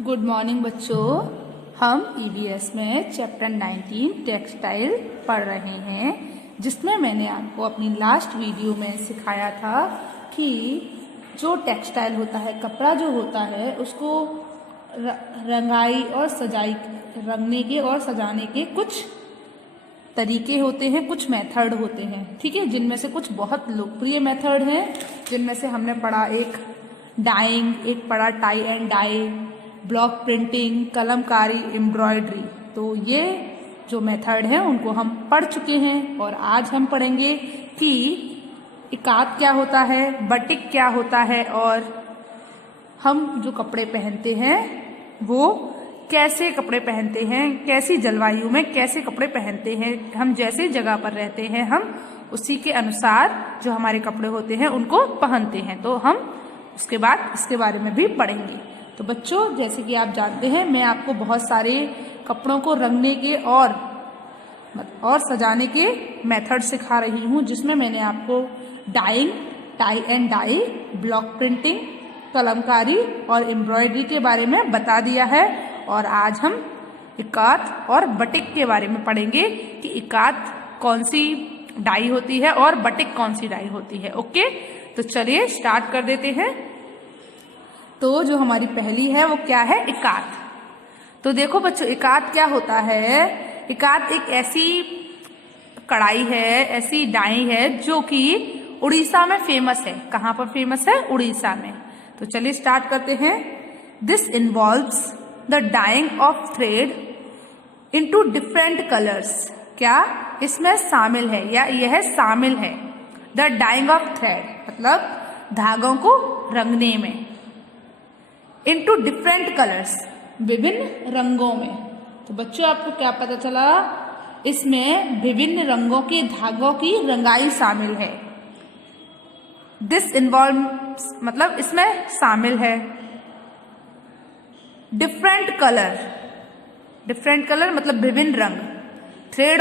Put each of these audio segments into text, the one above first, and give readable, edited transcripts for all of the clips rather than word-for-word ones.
Good morning बच्चों। हम EVS में चैप्टर 19 टेक्सटाइल पढ़ रहे हैं, जिसमें मैंने आपको अपनी लास्ट वीडियो में सिखाया था कि जो टेक्सटाइल होता है, कपड़ा जो होता है, उसको रंगाई और सजाई, रंगने के और सजाने के कुछ तरीके होते हैं, कुछ मेथड होते हैं, ठीक है। जिनमें से कुछ बहुत लोकप्रिय मेथड हैं, जिनमें से हमने पढ़ा एक डाइंग, एक पढ़ा tie and dye, block printing, kalamkari, embroidery. तो ये जो मेथड है उनको हम पढ़ चुके हैं और आज हम पढ़ेंगे कि इकात क्या होता है, बटिक क्या होता है और हम जो कपड़े पहनते हैं वो कैसे कपड़े पहनते हैं, कैसी जलवायु में कैसे कपड़े पहनते हैं। हम जैसे जगह पर रहते हैं हम उसी के अनुसार जो हमारे कपड़े होते हैं उनको पहनते हैं। तो हम उसके बाद इसके बारे में भी पढ़ेंगे। तो बच्चों, जैसे कि आप जानते हैं, मैं आपको बहुत सारे कपड़ों को रंगने के और सजाने के मेथड सिखा रही हूँ, जिसमें मैंने आपको dyeing, tie and dye, block printing, kalamkari और एम्ब्रॉयडरी के बारे में बता दिया है। और आज हम इकात और बटिक के बारे में पढ़ेंगे कि इकात कौन सी डाई होती है और बटिक कौन सी डाई होती है। ओके, तो चलिए स्टार्ट कर देते हैं। तो जो हमारी पहली है वो क्या है, इकात। तो देखो बच्चों, इकात क्या होता है। इकात एक ऐसी कढ़ाई है, ऐसी डाई है जो कि उड़ीसा में फेमस है। कहाँ पर फेमस है? उड़ीसा में। तो चलिए स्टार्ट करते हैं। This involves the dyeing of thread into different colours. क्या इसमें शामिल है या यह शामिल है? द डाइंग ऑफ थ्रेड मतलब धागों को रंगने में, इनटू डिफरेंट कलर्स विभिन्न रंगों में। तो बच्चों, आपको क्या पता चला? इसमें विभिन्न रंगों के धागों की रंगाई शामिल है। दिस इन्वॉल्व्स मतलब इसमें शामिल है। डिफरेंट कलर मतलब विभिन्न रंग। थ्रेड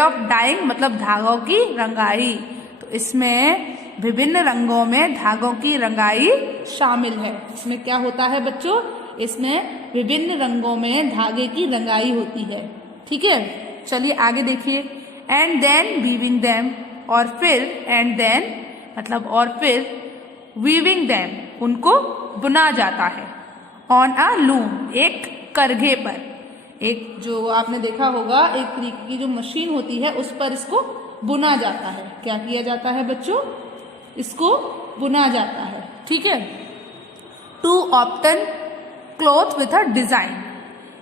ऑफ डाइंग मतलब धागों की रंगाई। तो इसमें विभिन्न रंगों में धागों की रंगाई शामिल है। इसमें क्या होता है बच्चों? इसमें विभिन्न रंगों में धागे की रंगाई होती है, ठीक है। चलिए आगे देखिए। एंड देन वीविंग देम, और फिर एंड देन मतलब और फिर वीविंग देम उनको बुना जाता है। ऑन अ लूम एक करघे पर, एक जो आपने देखा होगा एक तरीके की जो मशीन होती है उस पर इसको बुना जाता है। क्या किया जाता है बच्चों? इसको बुना जाता है, ठीक है। To obtain cloth with a design,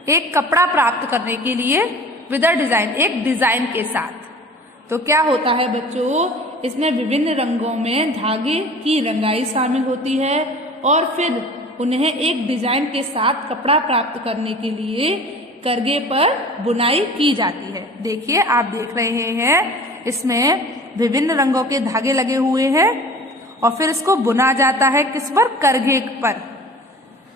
एक कपड़ा प्राप्त करने के लिए विद अ डिजाइन, एक डिजाइन के साथ। तो क्या होता है बच्चों? इसमें विभिन्न रंगों में धागे की रंगाई शामिल होती है और फिर उन्हें एक डिजाइन के साथ कपड़ा प्राप्त करने के लिए करघे पर बुनाई की जाती है। देखिए, आप देख रहे हैं इसमें विभिन्न रंगों के धागे लगे हुए हैं और फिर इसको बुना जाता है किस पर? करघे पर।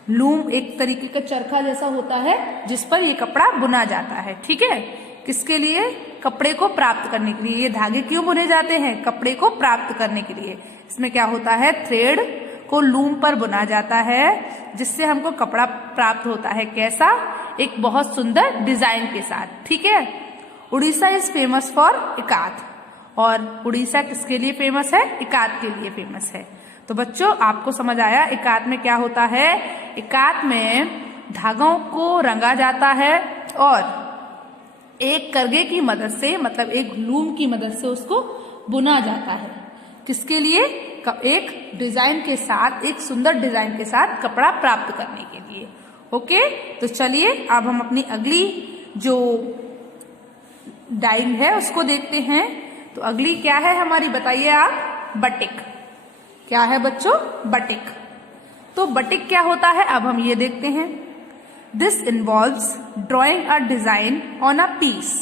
लूम एक तरीके का चरखा जैसा होता है जिस पर ये कपड़ा बुना जाता है, ठीक है। किसके लिए? कपड़े को प्राप्त करने के लिए। ये धागे क्यों बुने जाते हैं? कपड़े को प्राप्त करने के लिए। इसमें क्या होता है? थ्रेड को लूम पर बुना जाता है जिससे हमको कपड़ा प्राप्त होता है। कैसा? एक बहुत सुंदर डिजाइन के साथ, ठीक है। उड़ीसा इज फेमस फॉर इकात, और उड़ीसा किसके लिए फेमस है? इकात के लिए फेमस है। तो बच्चों, आपको समझ आया इकात में क्या होता है? इकात में धागों को रंगा जाता है और एक करघे की मदद से मतलब एक लूम की मदद से उसको बुना जाता है। किसके लिए? एक डिजाइन के साथ, एक सुंदर डिजाइन के साथ कपड़ा प्राप्त करने के लिए। ओके, तो चलिए अब हम अपनी अगली जो डाइंग है उसको देखते हैं। तो अगली क्या है हमारी, बताइए आप? बटिक। क्या है बच्चों? बटिक। तो बटिक क्या होता है अब हम ये देखते हैं। This involves drawing a design on a piece.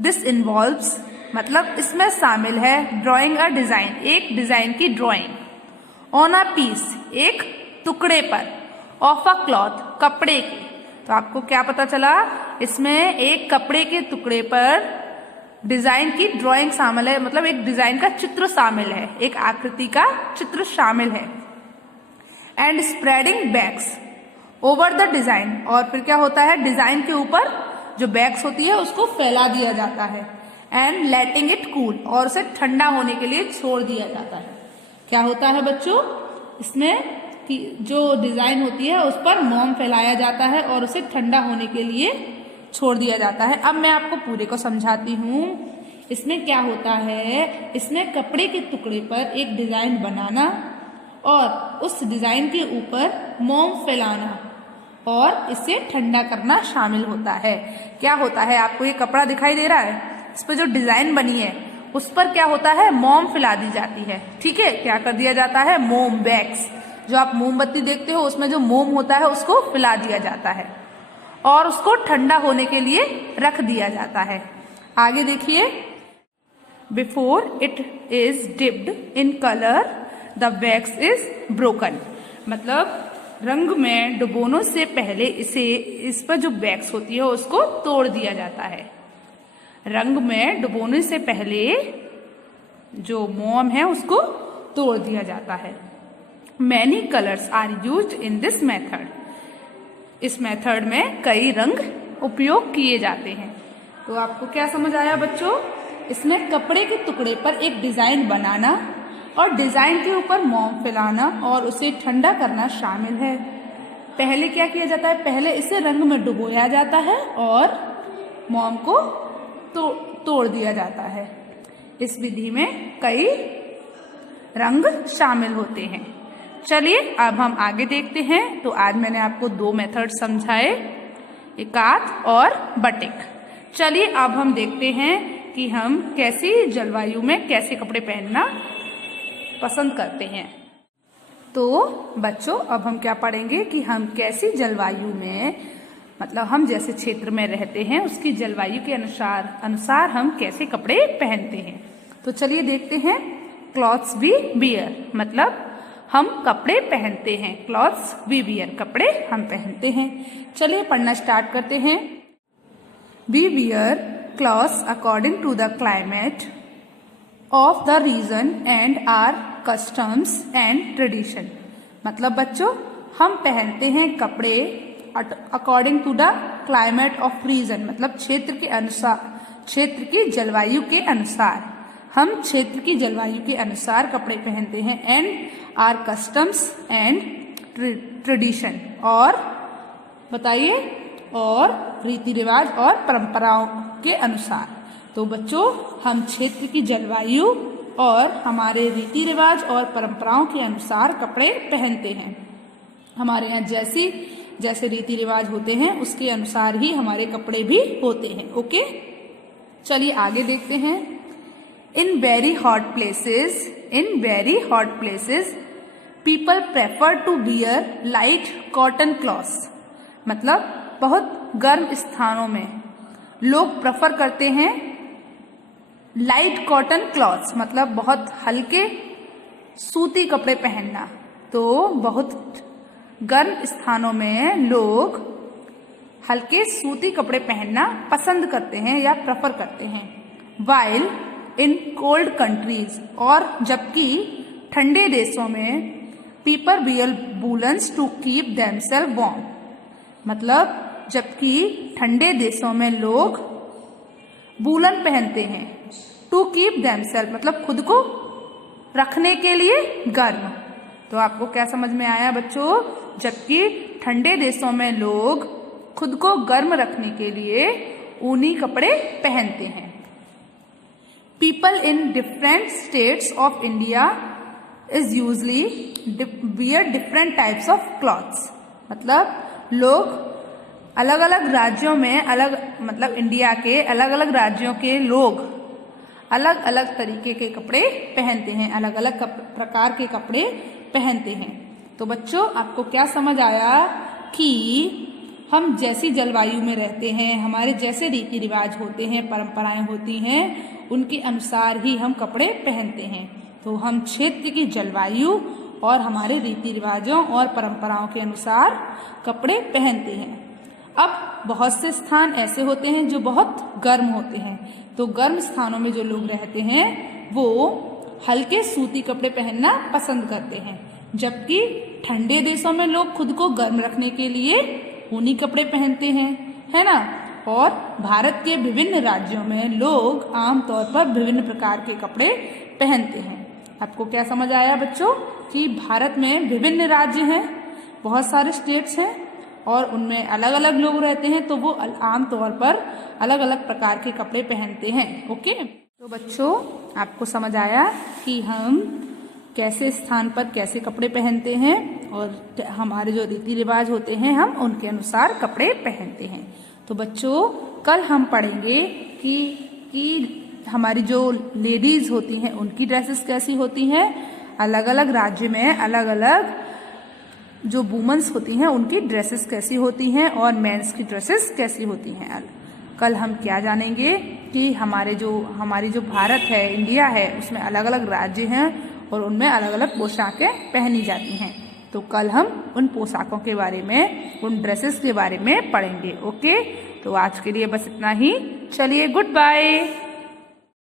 This involves मतलब इसमें शामिल है ड्रॉइंग अ डिजाइन, एक डिजाइन की ड्रॉइंग। ऑन अ पीस एक टुकड़े पर, ऑफ अ क्लॉथ कपड़े की। तो आपको क्या पता चला? इसमें एक कपड़े के टुकड़े पर डिजाइन की ड्राइंग शामिल है, मतलब एक डिजाइन का चित्र शामिल है, एक आकृति का चित्र शामिल है। And spreading bags over the design, और फिर क्या होता है, डिजाइन के ऊपर जो बैग्स होती है उसको फैला दिया जाता है। एंड लेटिंग इट कूल, और उसे ठंडा होने के लिए छोड़ दिया जाता है। क्या होता है बच्चों, इसमें जो डिजाइन होती है उस पर मोम फैलाया जाता है और उसे ठंडा होने के लिए छोड़ दिया जाता है। अब मैं आपको पूरे को समझाती हूँ। इसमें क्या होता है, इसमें कपड़े के टुकड़े पर एक डिजाइन बनाना और उस डिजाइन के ऊपर मोम फैलाना और इसे ठंडा करना शामिल होता है। क्या होता है, आपको ये कपड़ा दिखाई दे रहा है, इस पर जो डिजाइन बनी है उस पर क्या होता है, मोम फैला दी जाती है। ठीक है, क्या कर दिया जाता है, मोम वैक्स, जो आप मोमबत्ती देखते हो उसमें जो मोम होता है उसको फैला दिया जाता है और उसको ठंडा होने के लिए रख दिया जाता है। आगे देखिए, before it is dipped in colour the wax is broken, मतलब रंग में डुबोने से पहले इस पर जो वैक्स होती है उसको तोड़ दिया जाता है। रंग में डुबोने से पहले जो मोम है उसको तोड़ दिया जाता है। Many colours are used in this method, इस मेथड में कई रंग उपयोग किए जाते हैं। तो आपको क्या समझ आया बच्चों, इसमें कपड़े के टुकड़े पर एक डिजाइन बनाना और डिजाइन के ऊपर मोम फैलाना और उसे ठंडा करना शामिल है। पहले क्या किया जाता है, पहले इसे रंग में डुबोया जाता है और मोम को तोड़ दिया जाता है। इस विधि में कई रंग शामिल होते हैं। चलिए अब हम आगे देखते हैं। तो आज मैंने आपको 2 मेथड समझाए, एकात और बटिक। चलिए अब हम देखते हैं कि हम कैसी जलवायु में कैसे कपड़े पहनना पसंद करते हैं। तो बच्चों अब हम क्या पढ़ेंगे कि हम कैसी जलवायु में, मतलब हम जैसे क्षेत्र में रहते हैं उसकी जलवायु के अनुसार हम कैसे कपड़े पहनते हैं। तो चलिए देखते हैं। क्लॉथ्स वी वियर, मतलब हम कपड़े पहनते हैं। क्लॉथ्स वी वियर, कपड़े हम पहनते हैं। चलिए पढ़ना स्टार्ट करते हैं। We wear clothes according to the climate of the region and our customs and tradition, मतलब बच्चों हम पहनते हैं कपड़े according to the climate of region, मतलब क्षेत्र के अनुसार, क्षेत्र की जलवायु के अनुसार हम क्षेत्र की जलवायु के अनुसार कपड़े पहनते हैं। And our customs and tradition, और बताइए, और रीति रिवाज और परंपराओं के अनुसार। तो बच्चों हम क्षेत्र की जलवायु और हमारे रीति रिवाज और परंपराओं के अनुसार कपड़े पहनते हैं। हमारे यहाँ जैसे रीति रिवाज होते हैं उसके अनुसार ही हमारे कपड़े भी होते हैं। ओके, चलिए आगे देखते हैं। In very hot places people prefer to wear light cotton clothes, मतलब बहुत गर्म स्थानों में लोग प्रेफर करते हैं लाइट कॉटन क्लॉथ्स, मतलब बहुत हल्के सूती कपड़े पहनना। तो बहुत गर्म स्थानों में लोग हल्के सूती कपड़े पहनना पसंद करते हैं या प्रेफर करते हैं। वाइल इन कोल्ड कंट्रीज, और जबकि ठंडे देशों में people wear woollens to keep themselves warm, मतलब जबकि ठंडे देशों में लोग वूलन पहनते हैं। टू कीप देमसेल्फ, मतलब खुद को रखने के लिए गर्म। तो आपको क्या समझ में आया बच्चों, जबकि ठंडे देशों में लोग खुद को गर्म रखने के लिए ऊनी कपड़े पहनते हैं। People in different states of India is usually wear different types of clothes, मतलब लोग अलग अलग राज्यों में मतलब इंडिया के अलग अलग राज्यों के लोग अलग अलग तरीके के कपड़े पहनते हैं, अलग अलग प्रकार के कपड़े पहनते हैं। तो बच्चों आपको क्या समझ आया कि हम जैसी जलवायु में रहते हैं, हमारे जैसे रीति रिवाज होते हैं, परंपराएं होती हैं, उनके अनुसार ही हम कपड़े पहनते हैं। तो हम क्षेत्र की जलवायु और हमारे रीति रिवाजों और परंपराओं के अनुसार कपड़े पहनते हैं। अब बहुत से स्थान ऐसे होते हैं जो बहुत गर्म होते हैं, तो गर्म स्थानों में जो लोग रहते हैं वो हल्के सूती कपड़े पहनना पसंद करते हैं, जबकि ठंडे देशों में लोग खुद को गर्म रखने के लिए ऊनी कपड़े पहनते हैं, है ना। और भारत के विभिन्न राज्यों में लोग आमतौर पर विभिन्न प्रकार के कपड़े पहनते हैं। आपको क्या समझ आया बच्चों कि भारत में विभिन्न राज्य हैं, बहुत सारे स्टेट्स हैं और उनमें अलग अलग लोग रहते हैं, तो वो आमतौर पर अलग अलग प्रकार के कपड़े पहनते हैं। ओके, तो बच्चों आपको समझ आया कि हम कैसे स्थान पर कैसे कपड़े पहनते हैं और हमारे जो रीति रिवाज होते हैं हम उनके अनुसार कपड़े पहनते हैं। तो बच्चों कल हम पढ़ेंगे कि हमारी जो लेडीज होती हैं उनकी ड्रेसेस कैसी होती हैं, अलग अलग राज्य में अलग अलग जो वुमेन्स होती हैं उनकी ड्रेसेस कैसी होती हैं और मेंस की ड्रेसेस कैसी होती हैं। कल हम क्या जानेंगे कि हमारी जो भारत है, इंडिया है, उसमें अलग अलग राज्य हैं और उनमें अलग अलग पोशाकें पहनी जाती हैं। तो कल हम उन पोशाकों के बारे में, उन ड्रेसेस के बारे में पढ़ेंगे। ओके, तो आज के लिए बस इतना ही। चलिए, गुड बाय।